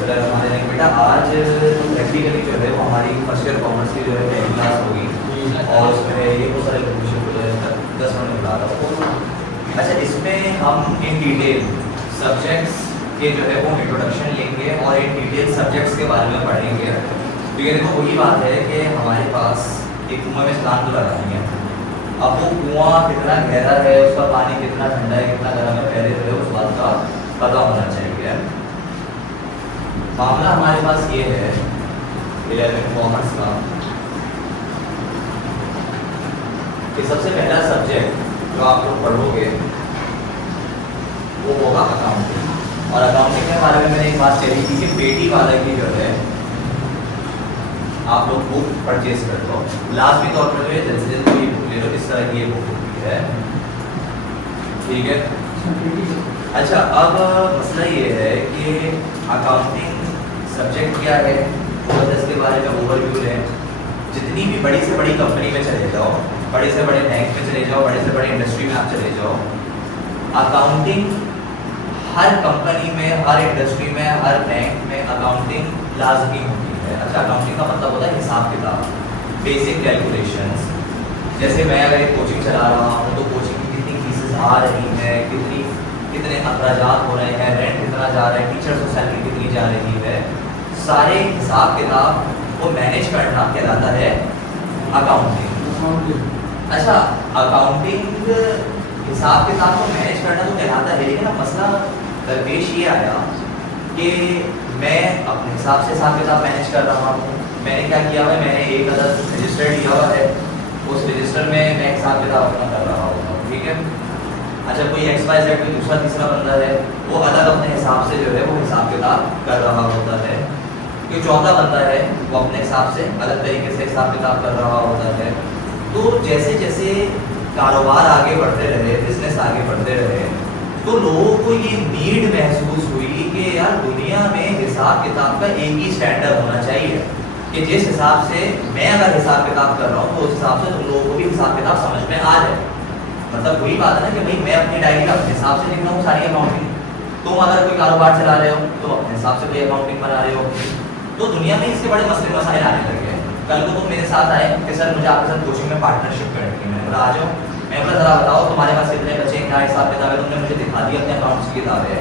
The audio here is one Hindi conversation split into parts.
बिस्मिल्लाहिर्रहमानिर्रहीम। बेटा आज प्रैक्टिकली जो है वो हमारी फर्स्ट ईयर कॉमर्स की जो है पहली क्लास होगी और उसमें ये बहुत सारे कंफ्यूजन हो जाए 10 मिनट में बुला रहा हूँ। अच्छा, इसमें हम इन डिटेल सब्जेक्ट्स के जो है वो इंट्रोडक्शन लेंगे और इन डिटेल सब्जेक्ट्स के बारे में पढ़ेंगे। तो ये देखो वही बात है कि हमारे पास एक कुआं में स्नान तो लगानी है। अब वो कुआं कितना गहरा है, उसका पानी कितना ठंडा है, कितना गर्म है, पहले जो है उस बात का पता होना चाहिए। मामला हमारे पास ये है 11वीं कॉमर्स का कि सबसे पहला सब्जेक्ट जो आप लोग पढ़ोगे वो होगा अकाउंटिंग। और अकाउंटिंग के बारे में मैंने एक बात कही थी कि पेटी वाला की जो है आप लोग बुक परचेज कर लो। लाजमी तौर पर जो है जल्द से जल्द ये बुक ले लो, इस तरह की ये बुक होती है, ठीक है। अच्छा, अब मसला ये है कि अकाउंटिंग सब्जेक्ट क्या है, तो इसके बारे में ओवरव्यू है। जितनी भी बड़ी से बड़ी कंपनी में चले जाओ, बड़े से बड़े बैंक में चले जाओ, बड़े से बड़े इंडस्ट्री में आप चले जाओ, अकाउंटिंग हर कंपनी में, हर इंडस्ट्री में, हर बैंक में अकाउंटिंग लाजमी होती है। अच्छा, अकाउंटिंग का मतलब होता है हिसाब किताब, बेसिक कैलकुलेशंस। जैसे मैं अगर एक कोचिंग चला रहा हूँ तो कोचिंग की कितनी फीसेस आ रही है, कितने अखराजात हो रहे हैं, रेंट कितना जा रहा है, टीचर्स को सैलरी कितनी जा रही है, सारे हिसाब किताब को मैनेज करना कहलाता है अकाउंटिंग। अच्छा, अकाउंटिंग हिसाब किताब को मैनेज करना तो कहलाता है, लेकिन अब मसला दरपेश ये आया कि मैं अपने हिसाब से हिसाब किताब मैनेज कर रहा हूँ। मैंने क्या किया है, मैंने एक अदद रजिस्टर लिया हुआ है, उस रजिस्टर में मैं हिसाब किताब अपना कर रहा हूँ, ठीक है। अच्छा, कोई XYZ कोई दूसरा तीसरा बंदा है, वो अलग अपने हिसाब से जो है वो हिसाब किताब कर रहा होता है। कोई चौथा बंदा है, वो अपने हिसाब से अलग तरीके से हिसाब किताब कर रहा होता है। तो जैसे जैसे कारोबार आगे बढ़ते रहे, बिजनेस आगे बढ़ते रहे, तो लोगों को ये नीड महसूस हुई कि यार दुनिया में हिसाब किताब का एक ही स्टैंडर्ड होना चाहिए कि जिस हिसाब से मैं अगर हिसाब किताब कर रहा हूँ तो उस हिसाब से तुम लोगों को भी हिसाब किताब समझ में आ जाए। मतलब वही बात है ना कि भाई मैं अपनी डायरी का अपने हिसाब से लिख रहा हूँ सारी अकाउंटिंग, तुम अगर कोई कारोबार चला रहे हो तो अपने हिसाब से कोई अकाउंटिंग बना रहे हो। तो दुनिया में इसके बड़े मसले मसाइल आने लगे हैं। कल को तुम मेरे साथ आए कि सर मुझे आपके साथ कोचिंग में पार्टनरशिप करनी है, मैंने बोला आ जाओ। मैं बोला ज़रा बताओ तुम्हारे पास कितने बच्चे, क्या हिसाब किताब है, तुमने मुझे दिखा दिया अपने अकाउंट्स की किताबें।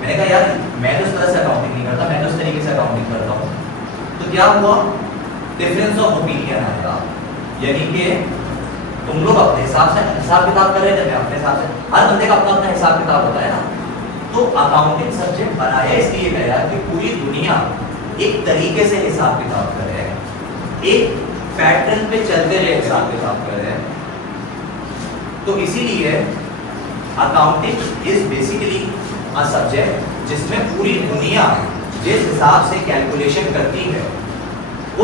मैंने कहा यार मैं तो इस तरह से अकाउंटिंग नहीं करता, मैं तो इस तरीके से अकाउंटिंग करता हूँ। तो क्या हुआ, डिफरेंस ऑफ ओपिनियन आएगा, यानी कि तुम लोग अपने हिसाब से हिसाब किताब कर रहे थे, मैं अपने हिसाब से, हर बंदे का अपना अपना हिसाब किताब होता है ना। तो अकाउंटिंग सब्जेक्ट बनाया इसलिए गया कि पूरी दुनिया एक तरीके से हिसाब किताब करे, एक पैटर्न पे चलते रहे हिसाब किताब करे। तो इसीलिए accounting is basically a subject जिसमें पूरी दुनिया जिस हिसाब से कैलकुलेशन करती है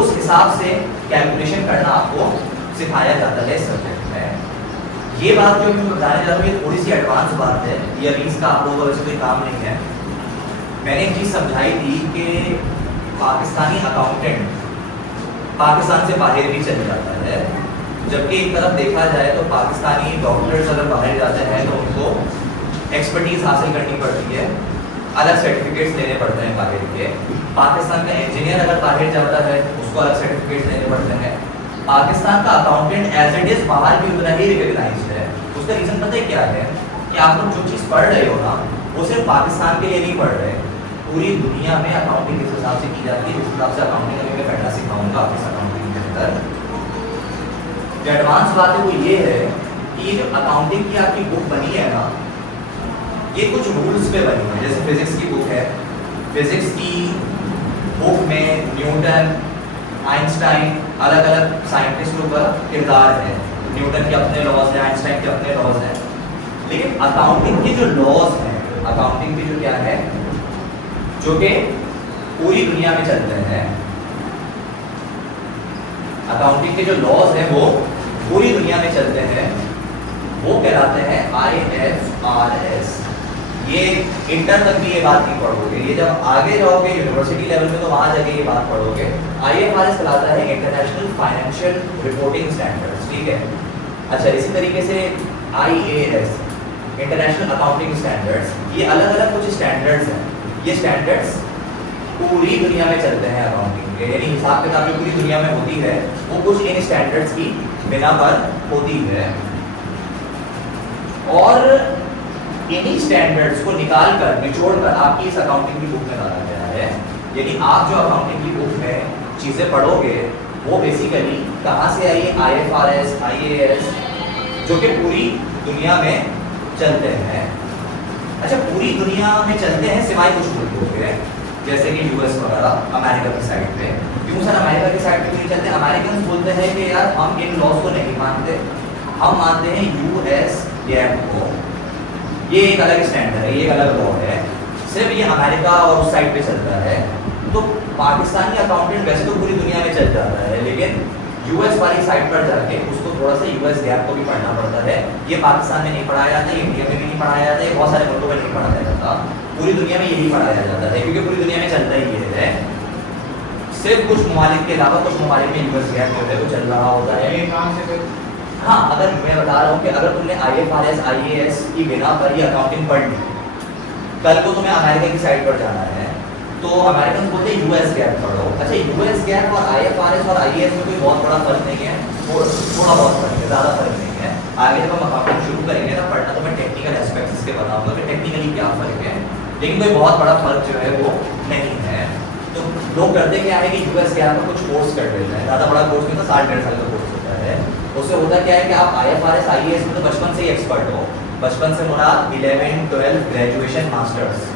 उस हिसाब से कैलकुलेशन करना आपको सिखाया जाता है इस सब्जेक्ट में। ये बात जो मैं बताने जा रहा हूँ ये थोड़ी सी एडवांस बात है, ये अभी इसका आप लोगों का वैसे कोई काम नहीं है। मैंने एक चीज़ समझाई थी कि पाकिस्तानी अकाउंटेंट पाकिस्तान से बाहर भी चले जाता है, जबकि एक तरफ देखा जाए तो पाकिस्तानी डॉक्टर्स अगर बाहर जाते हैं तो उनको एक्सपर्टीज हासिल करनी पड़ती है, अलग सर्टिफिकेट्स लेने पड़ते हैं बाहर के। पाकिस्तान का इंजीनियर अगर बाहर जाता है उसको अलग सर्टिफिकेट्स लेने पड़ते हैं। पाकिस्तान का अकाउंटेंट एज इट इज बाहर भी उतना ही रिकग्नाइज्ड है। उसका रीज़न पता है क्या है कि आप लोग जो चीज़ पढ़ रहे हो ना वो सिर्फ पाकिस्तान के लिए नहीं पढ़ रहे, पूरी दुनिया में अकाउंटिंग इस हिसाब से की जाती है जिस हिसाब से अकाउंटिंग अभी मैं करना सिखाऊंगा आपके अकाउंटिंग के अंदर। जो एडवांस बात है वो ये है कि ये जो अकाउंटिंग की आपकी बुक बनी है ना, ये कुछ रूल्स पे बनी है। जैसे फिजिक्स की बुक है, फिजिक्स की बुक में न्यूटन, आइंस्टाइन, अलग अलग साइंटिस्टों का किरदार है। न्यूटन के अपने लॉज हैं, आइंस्टाइन के अपने लॉज हैं, लेकिन अकाउंटिंग के जो लॉज हैं, अकाउंटिंग की जो क्या है जो कि पूरी दुनिया में चलते हैं, अकाउंटिंग के जो लॉज हैं वो पूरी दुनिया में चलते हैं, वो कहलाते हैं IFRS। ये इंटर तक भी ये बात नहीं पढ़ोगे, ये जब आगे जाओगे यूनिवर्सिटी लेवल में तो वहां जाके ये बात पढ़ोगे। IFRS कहलाता है इंटरनेशनल फाइनेंशियल रिपोर्टिंग स्टैंडर्ड्स, ठीक है। अच्छा, इसी तरीके से IAS इंटरनेशनल अकाउंटिंग स्टैंडर्ड्स, ये अलग अलग कुछ स्टैंडर्ड्स हैं। ये स्टैंडर्ड्स पूरी दुनिया में चलते हैं अकाउंटिंग के, यानी हिसाब किताब जो पूरी दुनिया में होती है वो कुछ इन स्टैंडर्ड्स की बिना पर होती है, और इन्हीं स्टैंडर्ड्स को निकाल कर निचोड़ कर आपकी इस अकाउंटिंग की बुक में डाला गया है। यानी आप जो अकाउंटिंग की बुक में चीज़ें पढ़ोगे वो बेसिकली कहाँ से आई है, IFRS, IAS, जो कि पूरी दुनिया में चलते हैं। अच्छा, पूरी दुनिया में चलते हैं सिवाय कुछ मुल्कों के, जैसे कि US वगैरह, अमेरिका की साइड पे। क्यों सर अमेरिका की साइड पे नहीं चलते? अमेरिकन बोलते हैं कि यार हम इन लॉज को नहीं मानते, हम मानते हैं US GAAP को, ये एक अलग स्टैंडर्ड है, ये एक अलग लॉ है, सिर्फ ये अमेरिका और उस साइड पे चलता है। तो पाकिस्तानी अकाउंटेंट वैसे तो पूरी दुनिया में चल जाता है, लेकिन US वाली साइड पर जाके उसको थोड़ा सा US GAAP को भी पढ़ना पड़ता है। ये पाकिस्तान में नहीं पढ़ाया जाता, ये इंडिया में भी नहीं पढ़ाया जाता, ये बहुत सारे मुल्कों में नहीं पढ़ाया जाता, पूरी दुनिया में यही पढ़ाया जाता है, क्योंकि पूरी दुनिया में चलता ही ये है। सिर्फ कुछ ममालिक के अलावा कुछ ममालिक में US GAAP जो है वो चल रहा होता है। हाँ, अगर मैं बता रहा हूँ कि अगर तुमने IFRS, IAS की बिना पर ही अकाउंटिंग पढ़ ली, कल को तुम्हें अमेरिका की साइड पर जाना है तो अमेरिकन बोलते हैं US GAAP पढ़ो। अच्छा, US GAAP और IFRS और IAS में कोई बहुत बड़ा फर्क नहीं है, थोड़ा बहुत फर्क है, ज़्यादा फर्क नहीं है। आगे जब हम अकाउंटिंग शुरू करेंगे ना पढ़ना तो मैं टेक्निकल एस्पेक्ट्स इसके बताऊंगा कि टेक्निकली क्या फ़र्क है, लेकिन कोई बहुत बड़ा फर्क जो है वो नहीं है। तो लोग करते क्या है कि US GAAP में कुछ कोर्स कर लेते हैं, ज़्यादा बड़ा कोर्स नहीं होता, 1.5 साल का कोर्स होता है। उससे होता क्या है कि आप IFRS, IAS में तो बचपन से ही एक्सपर्ट हो, बचपन से मुराद 11, 12 ग्रेजुएशन, मास्टर्स,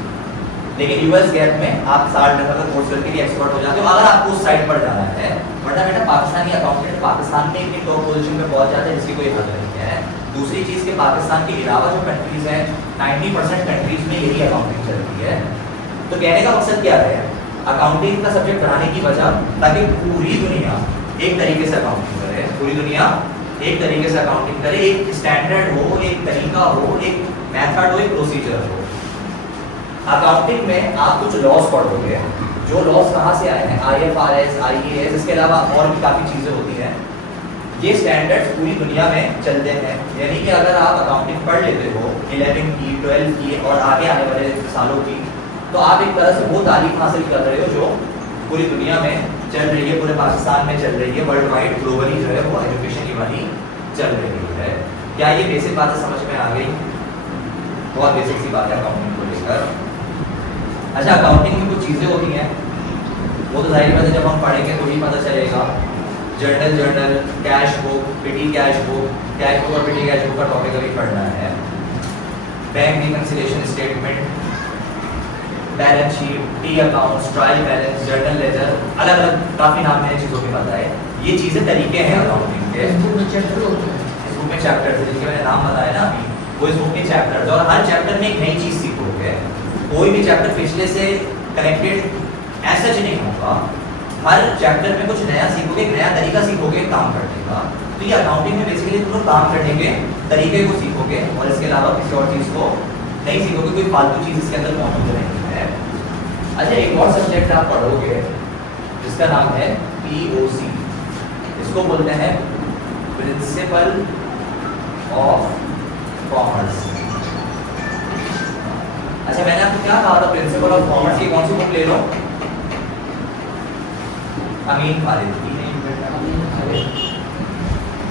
लेकिन US GAAP में आप 60 का कोर्स करके भी एक्सपर्ट हो जाते हो अगर आपको उस साइड पर जाना है। वरना बेटा पाकिस्तानी अकाउंटेंट पाकिस्तान में इतनी टॉप पोजीशन पे पहुंच जाते हैं जिसकी कोई हद नहीं है। दूसरी चीज़ के पाकिस्तान के अलावा जो कंट्रीज हैं 90% कंट्रीज में यही अकाउंटिंग चलती है। तो कहने का मकसद क्या है, अकाउंटिंग का सब्जेक्ट बनाने की वजह ताकि पूरी दुनिया एक तरीके से अकाउंटिंग करे, पूरी दुनिया एक तरीके से अकाउंटिंग करे, एक स्टैंडर्ड हो, एक तरीका हो, एक मेथड हो, एक प्रोसीजर हो। अकाउंटिंग में आप कुछ लॉस पढ़ोगे, जो लॉस कहाँ से आए हैं, IFRS, IAS, इसके अलावा और भी काफ़ी चीज़ें होती हैं। ये स्टैंडर्ड्स पूरी दुनिया में चलते हैं, यानी कि अगर आप अकाउंटिंग पढ़ लेते हो 11 की, 12 की और आगे आने वाले सालों की, तो आप एक तरह से वो तालीम हासिल कर रहे हो जो पूरी दुनिया में चल रही है, पूरे पाकिस्तान में चल रही है, वर्ल्ड वाइड ग्लोबली जो है वो एजुकेशन की वाली चल रही है। क्या ये बेसिक बातें समझ में आ गई? बहुत बेसिक सी बात है अकाउंटिंग को लेकर। अच्छा, अकाउंटिंग में कुछ चीज़ें होती हैं वो तो जाहिर बात है जब हम पढ़ेंगे तो ही पता चलेगा। जर्नल, कैश बुक, पिटी कैश बुक और पिटी कैश बुक का टॉपिक अभी पढ़ना है। Bank reconciliation statement, balance sheet, T accounts, trial balance, journal ledger, अलग अलग काफ़ी नाम मैंने चीज़ों के पता है। ये चीज़ें तरीके हैं अकाउंटिंग के। इस बुक में चैप्टर जिनके मैंने नाम बताया ना अभी, वो इस बुक के चैप्टर, और हर चैप्टर में एक नई चीज़ सीखोगे। कोई भी चैप्टर पिछले से कनेक्टेड ऐसा नहीं होगा, हर चैप्टर में कुछ नया सीखोगे, एक नया तरीका सीखोगे काम करने का। तो ये अकाउंटिंग में बेसिकली तुम लोग काम करने के तरीके को सीखोगे और इसके अलावा किसी और चीज़ को नहीं सीखोगे, कोई फालतू चीज़ इसके अंदर मौजूद नहीं है। अच्छा, एक और सब्जेक्ट आप पढ़ोगे जिसका नाम है POC, इसको बोलते हैं प्रिंसिपल ऑफ कॉमर्स। अच्छा, मैंने आपको क्या कहा था, प्रिंसिपल ऑफ कॉमर्स की कौन सी बुक ले लो? अमीन खालिद की।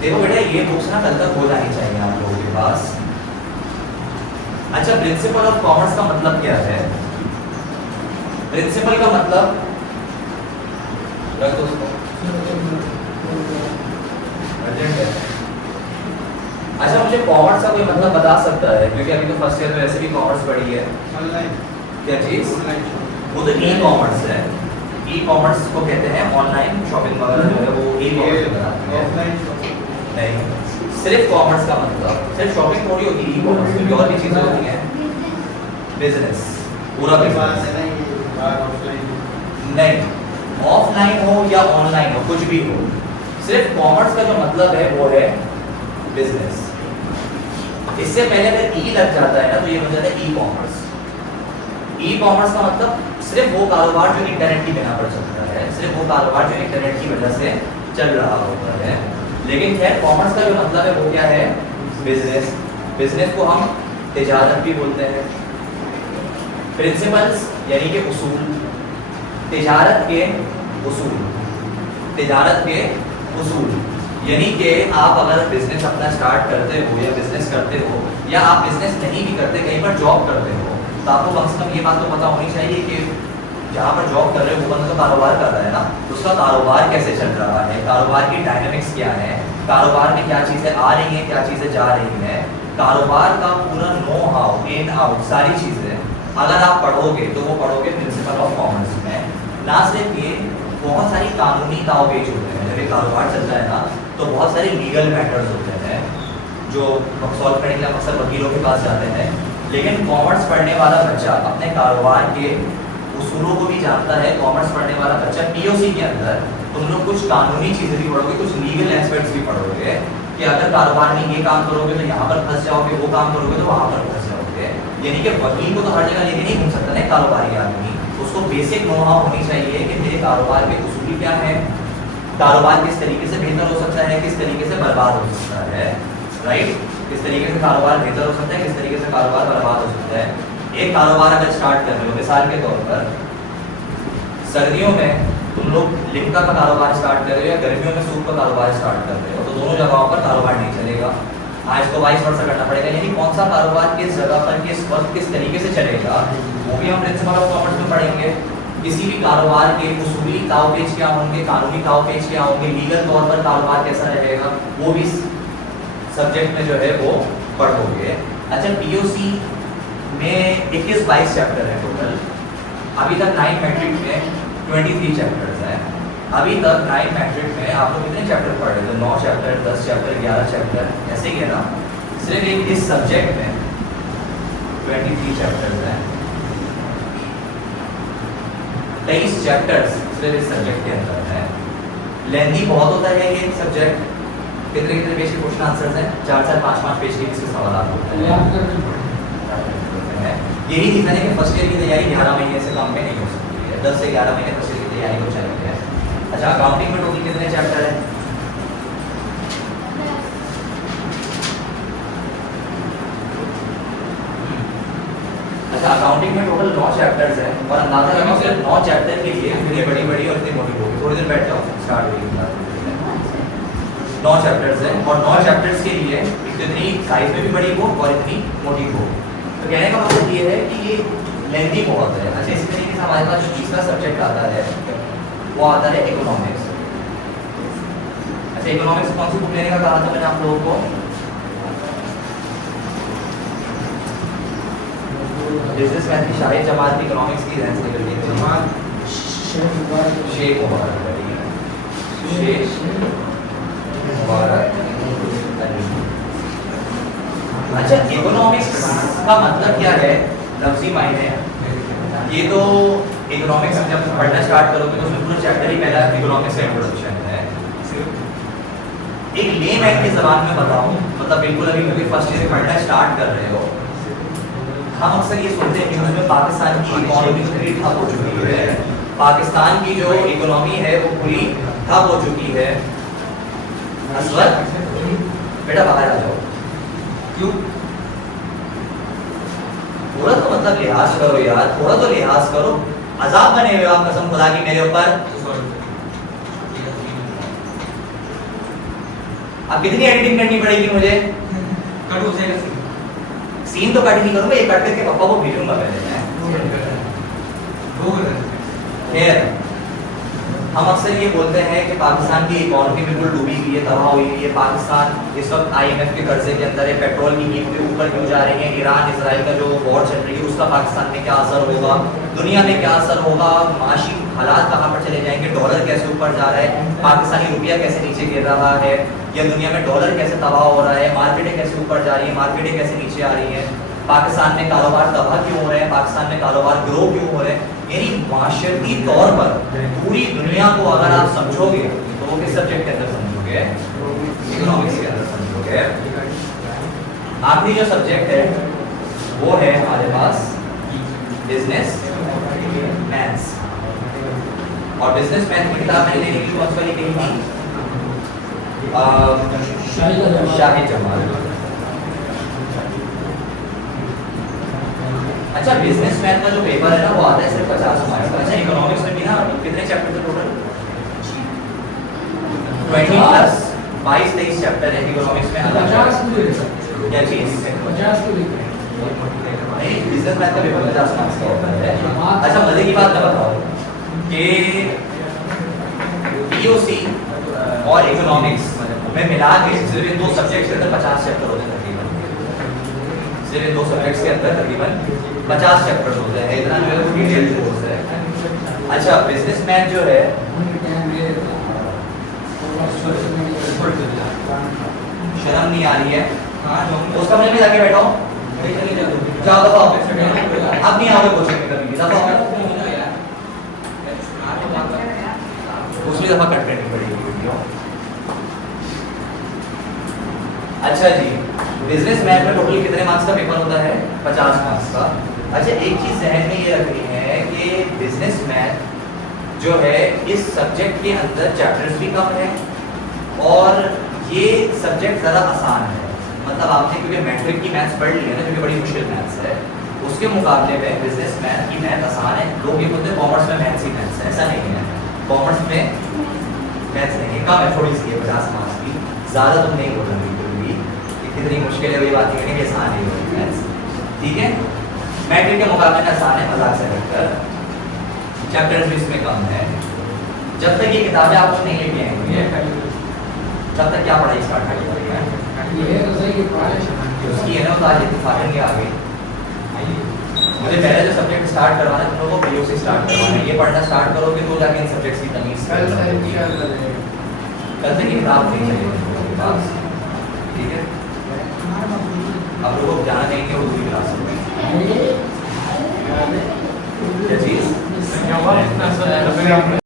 देखो बेटा, ये बुक्स ना कल तक हो जानी चाहिए आप लोगों के पास। अच्छा, प्रिंसिपल ऑफ कॉमर्स का मतलब क्या है? प्रिंसिपल का मतलब रख दो उसको। अच्छा, मुझे कॉमर्स का कोई मतलब बता सकता है? क्योंकि अभी तो फर्स्ट ईयर में वैसे भी कॉमर्स पढ़ी है। क्या चीज़? वो तो ई कॉमर्स है। ई कॉमर्स को कहते हैं ऑनलाइन शॉपिंग वगैरह जो है वो ई कॉमर्स बताते हैं। नहीं, सिर्फ कॉमर्स का मतलब सिर्फ शॉपिंग थोड़ी होती है। ई कॉमर्स में और भी चीज़ें होती हैं, बिजनेस, पूरा बिजनेस नहीं, ऑफलाइन हो या ऑनलाइन हो, कुछ भी हो, सिर्फ कॉमर्स का जो मतलब है वो है बिजनेस। इससे पहले अगर ई लग जाता है ना तो ये हो जाता है ई कॉमर्स। ई कॉमर्स का मतलब सिर्फ वो कारोबार जो इंटरनेट की बिना पर चलता है, सिर्फ वो कारोबार जो इंटरनेट की वजह से चल रहा होता है। लेकिन खैर कॉमर्स का जो मतलब है वो क्या है? बिजनेस। बिजनेस को हम तिजारत भी बोलते हैं। प्रिंसिपल्स यानी कि उसूल, तिजारत के उसूल, तिजारत के उसूल, यानी कि आप अगर बिजनेस अपना स्टार्ट करते हो या बिजनेस करते हो या आप बिजनेस नहीं भी करते, कहीं पर जॉब करते हो, तो आपको कम से कम ये बात तो पता होनी चाहिए कि जहाँ पर जॉब कर रहे हो वो बंदा तो कारोबार कर रहा है ना, उसका कारोबार कैसे चल रहा है, कारोबार की डायनेमिक्स क्या है, कारोबार में क्या चीज़ें आ रही हैं, क्या चीज़ें जा रही हैं, कारोबार का पूरा नो हाउ इन आउट सारी चीज़ें अगर आप पढ़ोगे तो वो पढ़ोगे प्रिंसिपल ऑफ कॉमर्स में। ना सिर्फ ये, बहुत सारी कानूनी दाव पेच होते हैं, जब ये कारोबार चलता है ना तो बहुत सारे लीगल मैटर्स होते हैं जो सॉल्व करने के लिए अक्सर वकीलों के पास जाते हैं। लेकिन कॉमर्स पढ़ने वाला बच्चा अपने कारोबार के उसूलों को भी जानता है। कॉमर्स पढ़ने वाला बच्चा पीओसी के अंदर तुम लोग कुछ कानूनी चीज़ें भी पढ़ोगे, कुछ लीगल एस्पेक्ट्स भी पढ़ोगे कि अगर कारोबार में ये काम करोगे तो यहाँ पर फंस जाओगे, वो काम करोगे तो वहाँ पर फंस जाओगे। यानी कि वकील को तो हर जगह लेके नहीं घूम सकता ना कारोबारी आदमी, उसको बेसिक नो हाउ होनी चाहिए कि मेरे कारोबार के उसूल क्या है, कारोबार किस तरीके से बेहतर हो सकता है, किस तरीके से बर्बाद हो सकता है, राइट, किस तरीके से कारोबार बेहतर हो सकता है, किस तरीके से कारोबार बर्बाद हो सकता है। एक कारोबार अगर स्टार्ट कर रहे हो, मिसाल के तौर पर सर्दियों में तुम लोग लिमका का कारोबार स्टार्ट कर रहे हो या गर्मियों में सूप का कारोबार स्टार्ट कर रहे हो, तो दोनों जगहों पर कारोबार नहीं चलेगा। हाँ, इसको वाइस वर्सा करना पड़ेगा, यानी कौन सा कारोबार किस जगह पर किस वक्त किस तरीके से चलेगा वो भी हम प्रिंसिपल ऑफ कॉमर्स में पढ़ेंगे। किसी भी कारोबार के उसूली दाव पेच क्या होंगे, कानूनी दाव पेच क्या होंगे, लीगल तौर पर कारोबार कैसा रहेगा, वो भी सब्जेक्ट में जो है वो पढ़ोगे। अच्छा, पीओसी में 21-22 चैप्टर है टोटल। अभी तक 9 मैट्रिक में 23 चैप्टर्स हैं। अभी तक 9 मैट्रिक में आप लोग कितने चैप्टर पढ़े थे? 9 चैप्टर, 10 चैप्टर, 11 चैप्टर, ऐसे ही है ना। सिर्फ एक इस सब्जेक्ट में 23 चैप्टर्स हैं, 23 चैप्टर्स सिर्फ इस सब्जेक्ट के अंदर है। लेंथी बहुत होता है ये सब्जेक्ट। कितने कितने पेज के क्वेश्चन आंसर्स हैं? 4-4, 5-5 पेज के इसके सवाल होते हैं। यही रीजन है कि फर्स्ट ईयर की तैयारी 11 महीने से कम में नहीं हो सकती है। 10 से 11 महीने फर्स्ट ईयर की तैयारी को चाहिए है। अच्छा, अकाउंटिंग में टोटल कितने चैप्टर है? अच्छा, अकाउंटिंग में टोटल 9 चैप्टर्स हैं और अंदाजा लगाओ सिर्फ 9 चैप्टर के लिए इतनी बड़ी बड़ी और इतनी मोटी होगी। थोड़ी देर बैठ जाओ, स्टार्ट होगी। 9 चैप्टर्स हैं और 9 चैप्टर्स के लिए इतनी साइज में भी बड़ी हो और इतनी मोटी हो। तो कहने का मतलब ये है कि ये लेंथी बहुत है। अच्छा, इसी तरीके से हमारे पास जो तीसरा सब्जेक्ट आता है वो आता है इकोनॉमिक्स। अच्छा, इकोनॉमिक्स कौन सी बुक लेने का कहा था मैंने आप लोगों को? बिजनेस मैथ की शाही जमात की इकोनॉमिक्स की रेंज निकल गई। शेख मुबारक अच्छा, इकोनॉमिक्स का मतलब क्या है? लफ्जी मायने ये तो इकोनॉमिक्स जब पढ़ना स्टार्ट करोगे तो उसमें पूरा चैप्टर ही पहला इकोनॉमिक्स का इंट्रोडक्शन है। एक लेमैन की ज़बान में बताऊं, मतलब बिल्कुल अभी क्योंकि फर्स्ट ईयर पढ़ना स्टार्ट कर रहे हो, हम अक्सर ये सुनते हैं कि उसमें पाकिस्तान की इकोनॉमी पूरी ठप हो चुकी है, पाकिस्तान की जो इकोनॉमी है वो पूरी ठप हो चुकी है। असवर बेटा बाहर आ जाओ। क्यों? थोड़ा तो मतलब लिहाज करो यार, थोड़ा तो लिहाज करो। अजाब बने हुए आप कसम खुदा की मेरे ऊपर। अब कितनी एडिटिंग करनी पड़ेगी मुझे? कट हो जाएगा सीन तो कट नहीं करूंगा, ये कट करके पापा को भेजूंगा पहले। खैर, हम अक्सर ये बोलते हैं कि पाकिस्तान की इकोनॉमी बिल्कुल डूबी हुई है, तबाह हुई है। पाकिस्तान इस वक्त IMF के कर्जे के अंदर है, पेट्रोल की कीमतें ऊपर क्यों जा रही हैं, ईरान इसराइल का जो वॉर चल रही है उसका पाकिस्तान में क्या असर होगा, दुनिया में क्या असर होगा, माशी हालात कहाँ पर चले जाएंगे, डॉलर कैसे ऊपर जा रहा है, पाकिस्तानी रुपया कैसे नीचे गिर रहा है, या दुनिया में डॉलर कैसे तबाह हो रहा है, मार्केटें कैसे ऊपर जा रही है, मार्केटें कैसे नीचे आ रही हैं, पाकिस्तान में कारोबार तबाह क्यों हो रहे हैं, पाकिस्तान में कारोबार ग्रो क्यों हो रहे हैं। यानी माशरती तौर पर पूरी दुनिया को अगर आप समझोगे तो वो किस सब्जेक्ट के अंदर समझोगे? इकोनॉमिक्स के अंदर समझोगे। आखिरी जो सब्जेक्ट है वो है हमारे पास बिजनेस मैथ्स। और बिजनेस मैथ की किताब मैंने लेने की कौन सी वाली कही थी? शाही जमाल। अच्छा बिजनेस मैथ का जो पेपर है ना वो आता है सिर्फ 50 मार्क्स का। अच्छा इकोनॉमिक्स में भी ना कितने चैप्टर थे टोटल? 20 प्लस 22-23 चैप्टर है इकोनॉमिक्स में। अलग 50 को ले सकते क्या चीज? 50 को ले नहीं बिजनेस मैथ का पेपर 50 मार्क्स का होता है। अच्छा मजे की बात मैं बताओ कि पीओसी और इकोनॉमिक्स में मिला के सिर्फ इन दो सब्जेक्ट्स के अंदर 50 चैप्टर होते हैं तकरीबन। सिर्फ इन दो सब्जेक्ट्स के अंदर तकरीबन 50 चैप्टर होते हैं। इतना जो है डिटेल कोर्स है। अच्छा बिजनेस मैथ जो है शर्म नहीं आ रही है उसका मैं भी जाके बैठा हूँ। जाओ दफा अब नहीं आओगे कोचिंग में कभी दफा दूसरी दफा कट करनी पड़ेगी वीडियो। अच्छा जी बिजनेस मैथ में टोटल कितने मार्क्स का पेपर होता है? 50 मार्क्स का। अच्छा एक चीज जहन में ये रखनी है कि बिजनेस मैथ जो है इस सब्जेक्ट के अंदर चैप्टर्स भी कम है और ये सब्जेक्ट ज़्यादा आसान है। मतलब आपने क्योंकि मैट्रिक की मैथ्स पढ़ ली है ना जो कि बड़ी मुश्किल मैथ्स है उसके मुकाबले में बिजनेस मैथ की मैथ आसान है। लोग ये बोलते हैं कॉमर्स में मैथ्स ही मैथ्स है, ऐसा नहीं है। कॉमर्स में मैथ्स नहीं है, कम है थोड़ी सी है 50 मार्क्स की। ज़्यादा तुम नहीं बोल रहे बिल्कुल भी कितनी मुश्किल है वही बात नहीं है कि आसान नहीं होगी मैथ्स। ठीक है मैट्रिक के मुकाबले में आसान है मजाक से रखकर। चैप्टर्स भी इसमें कम है। जब तक ये किताबें आपको नहीं लेके आएंगे तब तक क्या पढ़ाई स्टार्ट करेंगे? उसकी है ना तो आज इत्तेफाकन के आगे मुझे पहले जो सब्जेक्ट स्टार्ट करवाना है तुम लोगों को पीओसी स्टार्ट करवाना है। ये पढ़ना स्टार्ट करोगे तो जाके इन सब्जेक्ट्स की तमीज कल तक ये किताब नहीं चलेगी पास। ठीक है अब लोग जाना देंगे वो दूसरी क्लास में क्या चीज़